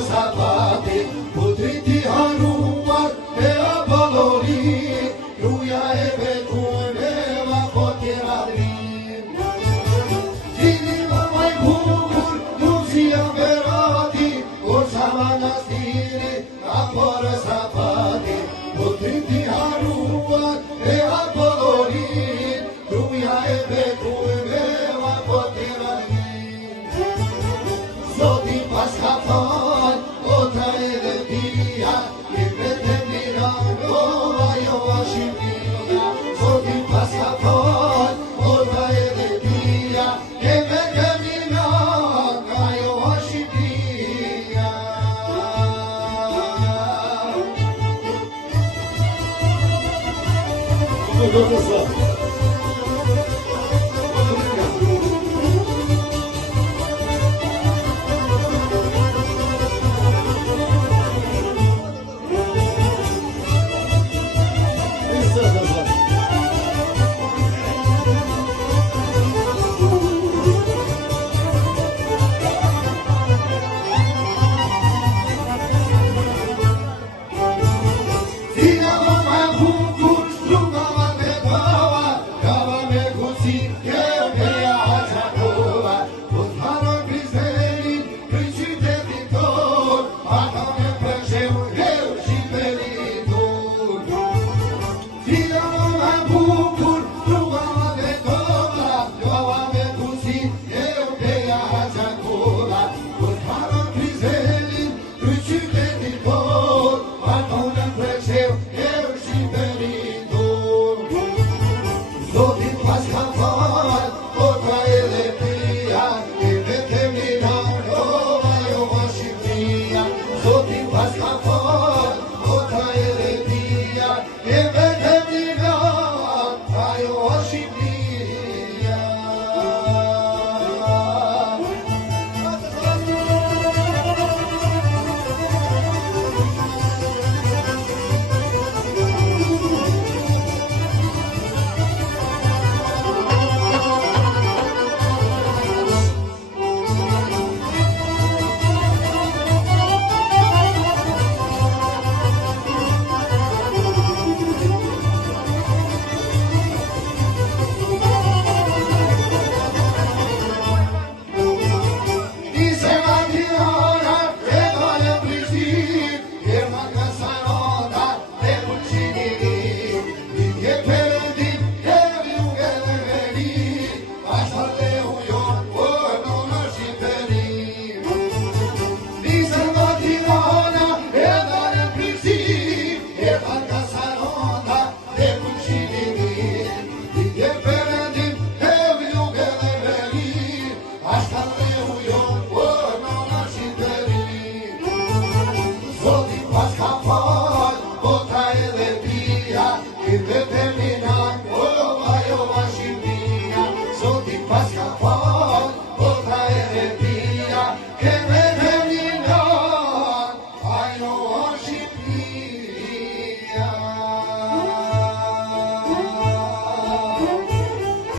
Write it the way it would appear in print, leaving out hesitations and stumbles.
zapati, putriti hanuar e Apollonin, gruaja e betuar e Apotira drin. Cili më maj bukur, muzia Berati, Ursa manastiri, Apor zapati, putriti hanuar e Apollonin, gruaja e betuar e Apotira drin. Zoti pas ka fal, ota edhe tia, i vetëm mirano, ajo është Shqipëria. Zoti pas ka fal, ota edhe tia, e vetëm mirano, ajo është Shqipëria. Zoti pas ka fal, bota edhe tia, i vetëm